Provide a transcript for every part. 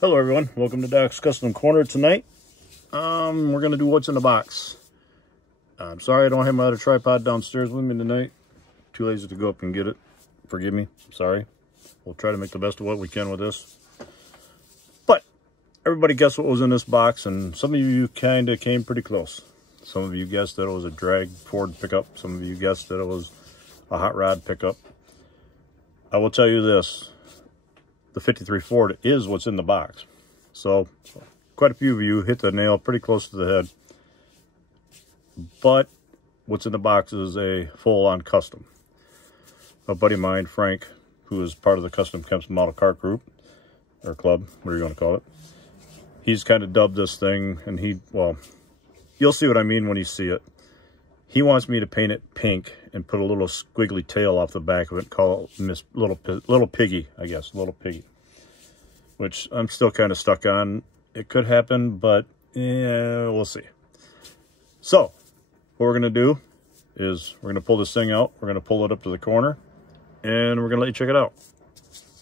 Hello everyone, welcome to Doc's Custom Corner tonight. We're gonna do what's in the box. I'm sorry I don't have my other tripod downstairs with me tonight. Too lazy to go up and get it. Forgive me, sorry. We'll try to make the best of what we can with this. But everybody guessed what was in this box, and some of you kind of came pretty close. Some of you guessed that it was a drag Ford pickup. Some of you guessed that it was a hot rod pickup. I will tell you this. The 53 Ford is what's in the box. So quite a few of you hit the nail pretty close to the head. But what's in the box is a full-on custom. A buddy of mine, Frank, who is part of the Custom Kemp's model car group, or club, whatever you want to call it. He's kind of dubbed this thing, and well, you'll see what I mean when you see it. He wants me to paint it pink and put a little squiggly tail off the back of it, call it Miss Little Piggy, I guess, Little Piggy. Which I'm still kind of stuck on. It could happen, but yeah, we'll see. So, what we're going to do is we're going to pull this thing out. We're going to pull it up to the corner, and we're going to let you check it out.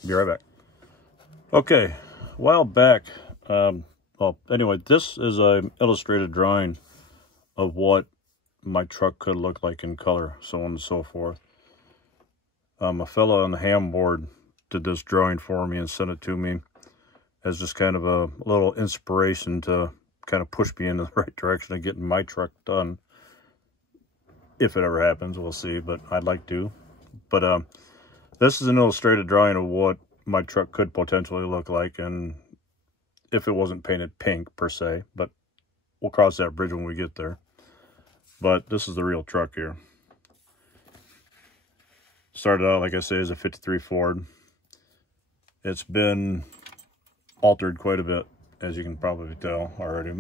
Be right back. Okay, a while back, well, anyway, this is an illustrated drawing of what my truck could look like in color, so on and so forth. A fellow on the ham board did this drawing for me and sent it to me as just kind of a little inspiration to kind of push me in the right direction of getting my truck done. If it ever happens, we'll see, but I'd like to. But this is an illustrated drawing of what my truck could potentially look like, and if it wasn't painted pink per se, but we'll cross that bridge when we get there. But this is the real truck here. Started out, like I say, as a 53 Ford. It's been altered quite a bit, as you can probably tell already.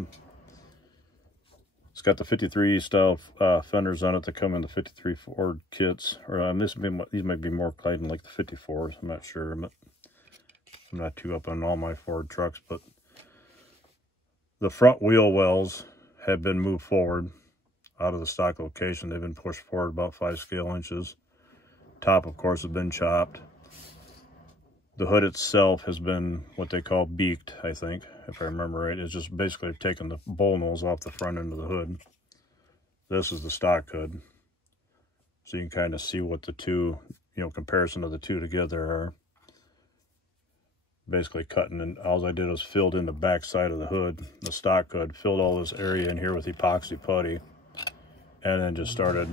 It's got the 53 style fenders on it that come in the 53 Ford kits. Or these might be more clad like the 54s. I'm not sure, but I'm not too up on all my Ford trucks. But the front wheel wells have been moved forward out of the stock location. They've been pushed forward about 5 scale inches. Top, of course, has been chopped. The hood itself has been what they call beaked, I think, if I remember right. It's just basically taking the bull nose off the front end of the hood. This is the stock hood. So you can kind of see what the two, comparison of the two together are. Basically cutting, and all I did was filled in the back side of the hood, the stock hood, filled all this area in here with epoxy putty. And then just started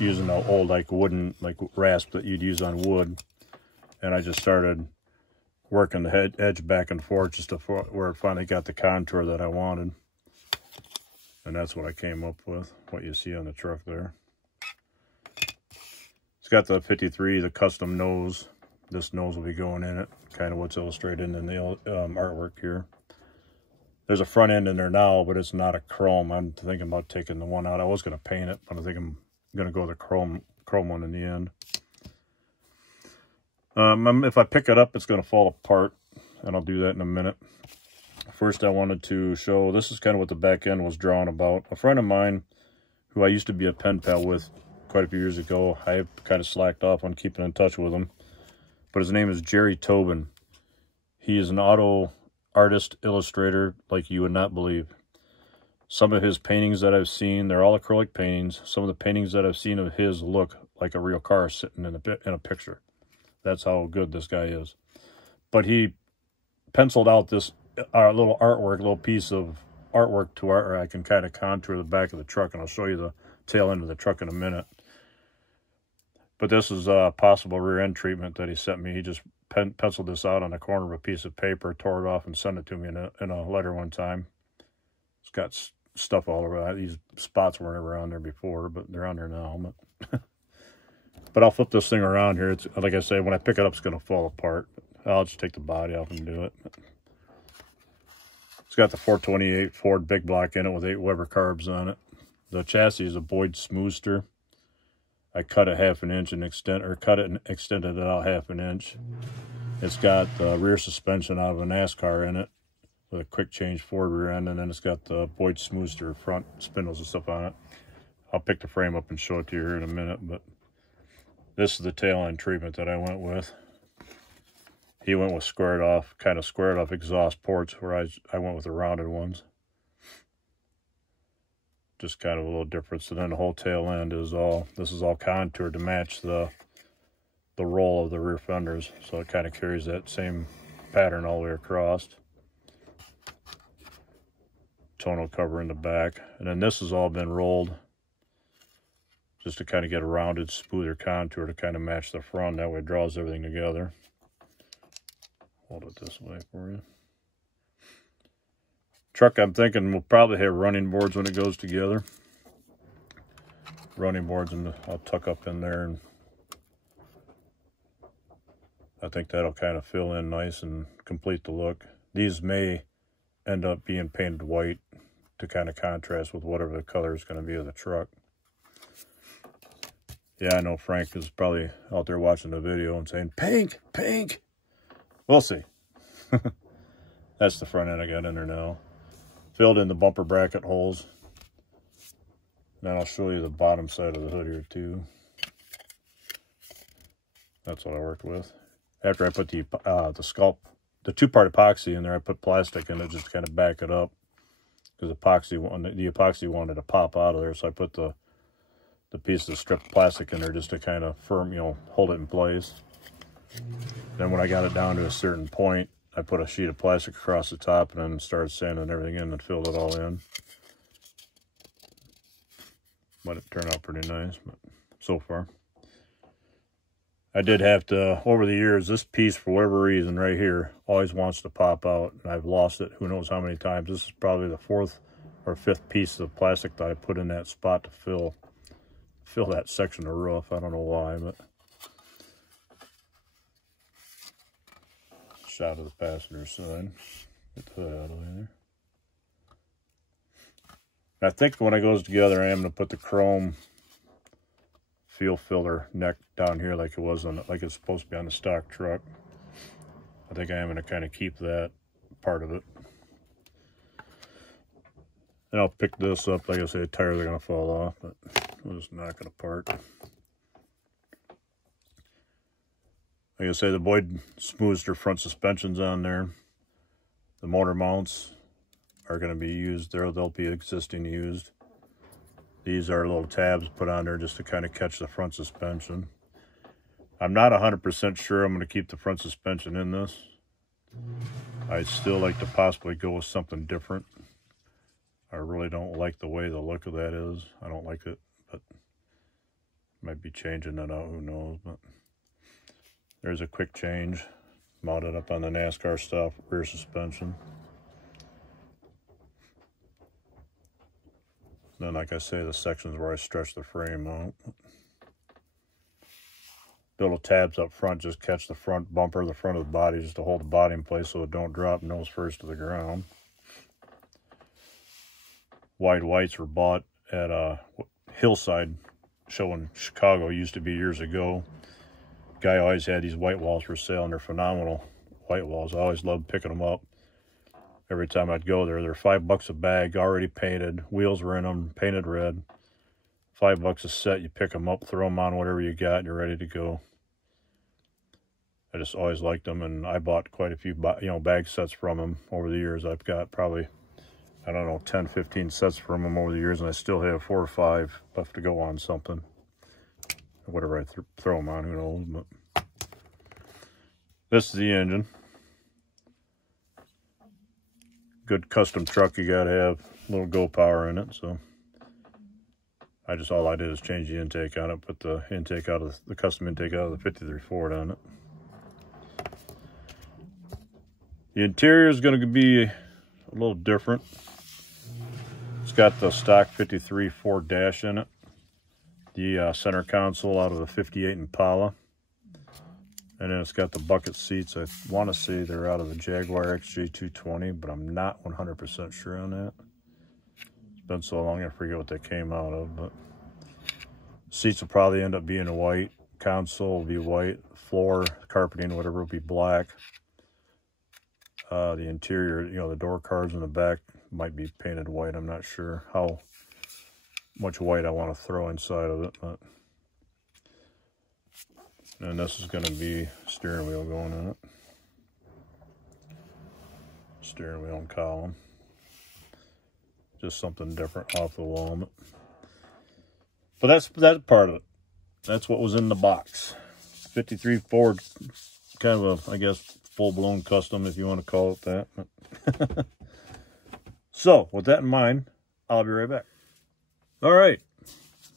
using the old wooden rasp that you'd use on wood. And I just started working the edge back and forth just to where it finally got the contour that I wanted. And that's what I came up with, what you see on the truck there. It's got the 53, the custom nose. This nose will be going in it, kind of what's illustrated in the artwork here. There's a front end in there now, but it's not a chrome. I'm thinking about taking the one out. I was going to paint it, but I think I'm going to go the chrome one in the end. If I pick it up, it's going to fall apart, and I'll do that in a minute. First, I wanted to show, this is kind of what the back end was drawn about. A friend of mine, who I used to be a pen pal with quite a few years ago, I kind of slacked off on keeping in touch with him. But his name is Jerry Tobin. He is an auto artist, illustrator, like you would not believe. Some of his paintings that I've seen, they're all acrylic paintings. Some of the paintings that I've seen of his look like a real car sitting in a picture. That's how good this guy is. But he penciled out this little artwork, little piece of artwork to where I can kind of contour the back of the truck, and I'll show you the tail end of the truck in a minute. But this is a possible rear end treatment that he sent me. He just penciled this out on the corner of a piece of paper, tore it off, and sent it to me in a letter one time. It's got stuff all over that. These spots weren't ever on there before, but they're on there now. But I'll flip this thing around here. It's, like I say, when I pick it up, it's going to fall apart. I'll just take the body off and do it. It's got the 428 Ford big block in it with 8 Weber carbs on it. The chassis is a Boyd Smoothster. I cut it half an inch and extended it out half an inch. It's got the rear suspension out of a NASCAR in it with a quick change Ford rear end, and then it's got the Boyd Smoothster front spindles and stuff on it. I'll pick the frame up and show it to you here in a minute, but this is the tail end treatment that I went with. He went with kind of squared off exhaust ports, where I went with the rounded ones. Just kind of a little difference. And then the whole tail end this is all contoured to match the roll of the rear fenders. So it kind of carries that same pattern all the way across. Tonneau cover in the back. And then this has all been rolled just to kind of get a rounded, smoother contour to kind of match the front. That way it draws everything together. Hold it this way for you. Truck, I'm thinking we'll probably have running boards when it goes together. Running boards, and I'll tuck up in there, and I think that'll kind of fill in nice and complete the look. These may end up being painted white to kind of contrast with whatever the color is going to be of the truck. Yeah, I know Frank is probably out there watching the video and saying, pink, pink. We'll see. That's the front end I got in there now. Filled in the bumper bracket holes. Then I'll show you the bottom side of the hood here too. That's what I worked with. After I put the two-part epoxy in there, I put plastic in it just to kind of back it up, because the epoxy wanted to pop out of there. So I put the piece of stripped plastic in there just to kind of hold it in place. Then when I got it down to a certain point, I put a sheet of plastic across the top and then started sanding everything in and filled it all in. But it turned out pretty nice, but so far. I did have to, over the years, this piece, for whatever reason, right here, always wants to pop out, and I've lost it who knows how many times. This is probably the 4th or 5th piece of plastic that I put in that spot to fill that section of roof. I don't know why, but shot of the passenger side. Get the hood out of there. I think when it goes together, I am going to put the chrome fuel filler neck down here like it's supposed to be on the stock truck. I think I am going to kind of keep that part of it. And I'll pick this up. Like I say, the tires are going to fall off, but we'll just knock it apart. Like I say, the Boyd smooths their front suspensions on there. The motor mounts are going to be used. They'll be existing used. These are little tabs put on there just to kind of catch the front suspension. I'm not 100% sure I'm going to keep the front suspension in this. I'd still like to possibly go with something different. I really don't like the way the look of that is. I don't like it, but might be changing that out, who knows. But there's a quick change mounted up on the NASCAR style rear suspension. Then, like I say, the sections where I stretch the frame out. The little tabs up front just catch the front bumper, the front of the body, just to hold the body in place so it don't drop nose first to the ground. Wide whites were bought at a Hillside show in Chicago. It used to be years ago. Guy always had these white walls for sale, and they're phenomenal white walls. I always loved picking them up. Every time I'd go there, they're $5 a bag, already painted. Wheels were in them, painted red. $5 a set. You pick them up, throw them on whatever you got, and you're ready to go. I just always liked them, and I bought quite a few, bag sets from them over the years. I've got probably, 10, 15 sets from them over the years, and I still have 4 or 5 left to go on something. Whatever I throw them on, who knows, but this is the engine. Good custom truck, you gotta have a little go power in it, so all I did is change the intake on it, put the intake out of the custom intake out of the 53 Ford on it. The interior is going to be a little different. It's got the stock 53 Ford dash in it. The center console out of the 58 Impala. And then it's got the bucket seats. I want to say they're out of the Jaguar XJ220, but I'm not 100% sure on that. It's been so long I forget what they came out of, but seats will probably end up being white. Console will be white. Floor, carpeting, whatever, will be black. The interior, the door cards in the back might be painted white. I'm not sure how much white I want to throw inside of it, but and this is going to be steering wheel going in it. steering wheel and column. Just something different off the wall. But that's part of it. That's what was in the box. 53 Ford, kind of a, I guess, full-blown custom, if you want to call it that. So, with that in mind, I'll be right back. All right.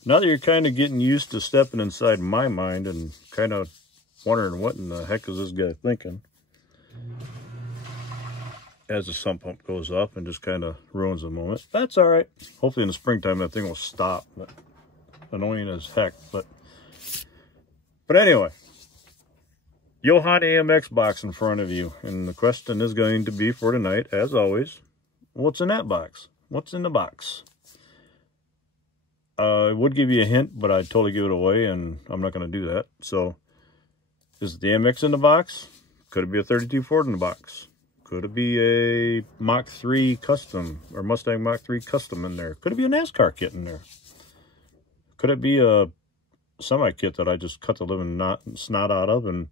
Now that you're kind of getting used to stepping inside my mind and kind of wondering what in the heck is this guy thinking, as the sump pump goes up and just kind of ruins the moment. That's all right. Hopefully in the springtime that thing will stop. But annoying as heck. But anyway, Johan AMX box in front of you. And the question is going to be for tonight, as always, what's in that box? What's in the box? I would give you a hint, but I'd totally give it away, and I'm not going to do that. So, is it the AMX in the box? Could it be a 32 Ford in the box? Could it be a Mach 3 Custom or Mustang Mach 3 Custom in there? Could it be a NASCAR kit in there? Could it be a semi-kit that I just cut the living snot out of and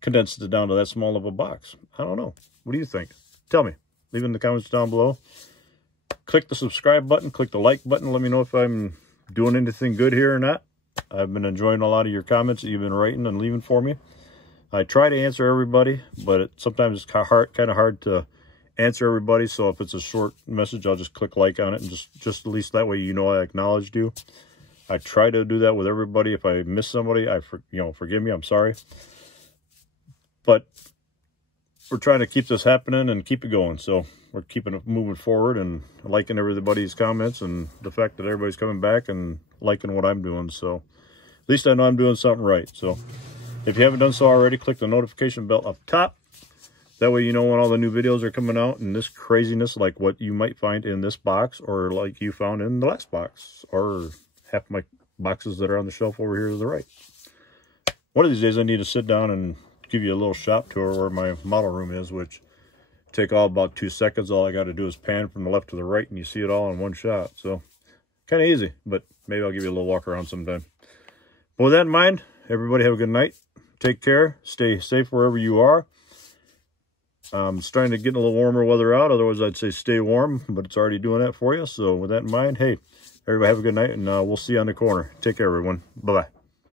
condensed it down to that small of a box? I don't know. What do you think? Tell me. Leave in the comments down below. Click the subscribe button. Click the like button. Let me know if I'm doing anything good here or not. I've been enjoying a lot of your comments that you've been writing and leaving for me. I try to answer everybody, but sometimes it's kind of hard to answer everybody. So if it's a short message, I'll just click like on it and just at least that way you know I acknowledged you. I try to do that with everybody. If I miss somebody, forgive me. I'm sorry. But we're trying to keep this happening and keep it going. So we're keeping it moving forward and liking everybody's comments and the fact that everybody's coming back and liking what I'm doing. So at least I know I'm doing something right. So if you haven't done so already, click the notification bell up top. That way you know when all the new videos are coming out and this craziness like what you might find in this box or like you found in the last box or half my boxes that are on the shelf over here to the right. One of these days I need to sit down and give you a little shop tour where my model room is, which take all about 2 seconds. All I got to do is pan from the left to the right and you see it all in one shot. So kind of easy, but maybe I'll give you a little walk around sometime. But with that in mind, everybody have a good night. Take care. Stay safe wherever you are. It's starting to get a little warmer weather out. Otherwise, I'd say stay warm, but it's already doing that for you. So with that in mind, hey, everybody have a good night, and we'll see you on the corner. Take care, everyone. Bye-bye.